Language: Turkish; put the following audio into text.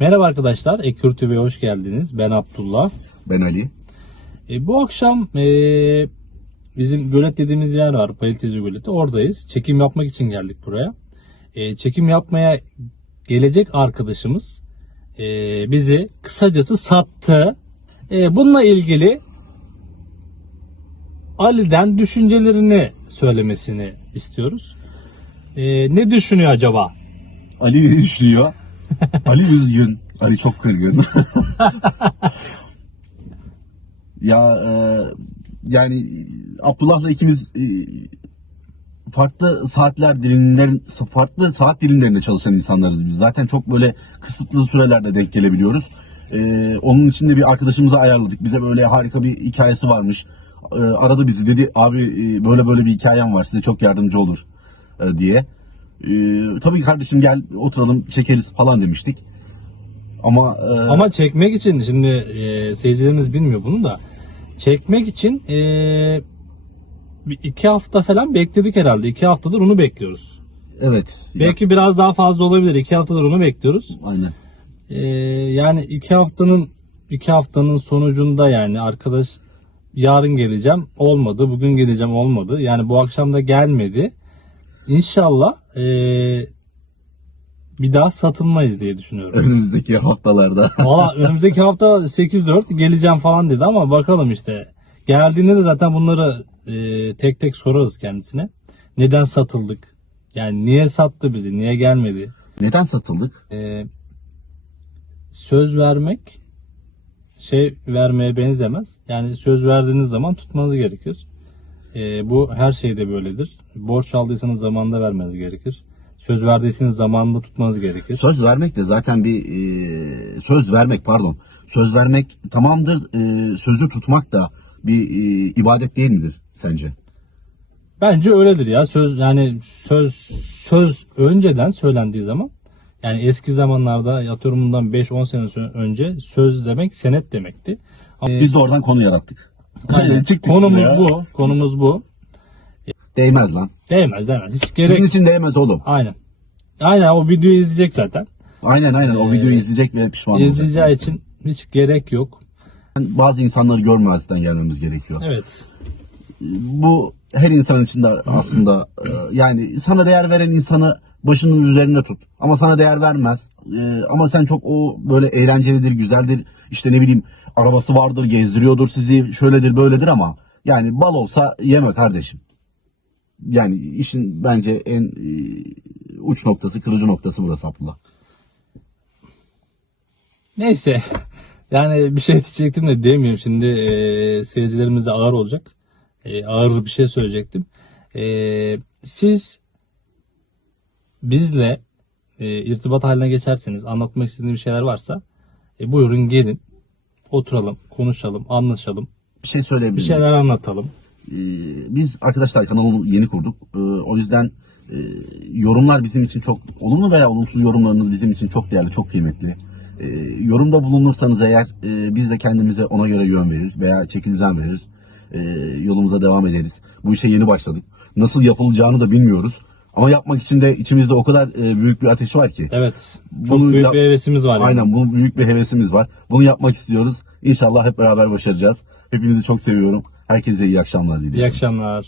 Merhaba arkadaşlar, Ekür TV'ye hoş geldiniz. Ben Abdullah. Ben Ali. E, bu akşam e, bizim gölet dediğimiz yer var, Palitezi Göleti. Oradayız. Çekim yapmak için geldik buraya. E, çekim yapmaya gelecek arkadaşımız e, bizi kısacası sattı. E, bununla ilgili Ali'den düşüncelerini söylemesini istiyoruz. E, ne düşünüyor acaba? Ali ne düşünüyor? Ali üzgün. Ali çok kırgın. ya e, yani Abdullah'la ikimiz e, farklı saatler dilimler farklı saat dilimlerinde çalışan insanlarız biz. Zaten çok böyle kısıtlı sürelerde denk gelebiliyoruz. E, onun için de bir arkadaşımıza ayarladık. Bize böyle harika bir hikayesi varmış. E, aradı bizi dedi abi e, böyle böyle bir hikayem var size çok yardımcı olur e, diye. Ee, tabii kardeşim gel oturalım çekeriz falan demiştik. Ama e, Ama çekmek için şimdi e, seyircilerimiz bilmiyor bunu da çekmek için e, bir iki hafta falan bekledik herhalde. İki haftadır onu bekliyoruz. evet. Belki biraz daha fazla olabilir. İki haftadır onu bekliyoruz. Aynen. E, yani iki haftanın iki haftanın sonucunda yani arkadaş yarın geleceğim olmadı. Bugün geleceğim olmadı. Yani bu akşam da gelmedi. İnşallah e, bir daha satılmayız diye düşünüyorum. Önümüzdeki haftalarda. Valla önümüzdeki hafta 8-4 geleceğim falan dedi ama bakalım işte. Geldiğinde de zaten bunları e, tek tek sorarız kendisine. Neden satıldık? Yani niye sattı bizi? Niye gelmedi? Neden satıldık? E, söz vermek şey vermeye benzemez. Yani söz verdiğiniz zaman tutmanız gerekir. E, bu her şeyde böyledir. Borç aldıysanız zamanında vermeniz gerekir. Söz verdiyseniz zamanında tutmanız gerekir. Söz vermek de zaten bir e, söz vermek pardon. Söz vermek tamamdır. E, sözü tutmak da bir e, ibadet değil midir sence? Bence öyledir ya. Söz yani söz söz önceden söylendiği zaman yani eski zamanlarda atıyorum bundan 5-10 sene önce söz demek senet demekti. Ama, Biz de oradan konu yarattık. Aynen. Çıktık konumuz buraya. bu. Konumuz bu. Değmez lan. Değmez değmez. Hiç Sizin gerek. için değmez oğlum. Aynen. Aynen o videoyu izleyecek zaten. Aynen aynen o videoyu izleyecek ve pişman olacak. İzleyeceği için hiç gerek yok. Bazı insanları görmezden gelmemiz gerekiyor. Evet. bu her insan için de aslında e, yani sana değer veren insanı başının üzerine tut. Ama sana değer vermez. E, ama sen çok o böyle eğlencelidir, güzeldir. İşte ne bileyim arabası vardır, gezdiriyordur sizi, şöyledir, böyledir ama yani bal olsa yeme kardeşim. Yani işin bence en e, uç noktası, kırıcı noktası burası Abdullah. Neyse. Yani bir şey diyecektim de demiyorum. Şimdi e, seyircilerimize ağır olacak. E, ağır bir şey söyleyecektim. E, siz bizle e, irtibat haline geçerseniz, anlatmak istediğiniz bir şeyler varsa e, buyurun gelin. Oturalım, konuşalım, anlaşalım. Bir şey söyleyebilir Bir şeyler anlatalım. Ee, biz arkadaşlar kanalı yeni kurduk. Ee, o yüzden e, yorumlar bizim için çok olumlu veya olumsuz yorumlarınız bizim için çok değerli, çok kıymetli. Ee, yorumda bulunursanız eğer e, biz de kendimize ona göre yön veririz veya çeki düzen veririz. Ee, yolumuza devam ederiz. Bu işe yeni başladık. Nasıl yapılacağını da bilmiyoruz. Ama yapmak için de içimizde o kadar e, büyük bir ateş var ki. Evet. Çok Bunu büyük yap- bir hevesimiz var. yani. Aynen bunun büyük bir hevesimiz var. Bunu yapmak istiyoruz. İnşallah hep beraber başaracağız. Hepinizi çok seviyorum. Herkese iyi akşamlar diliyorum. İyi akşamlar.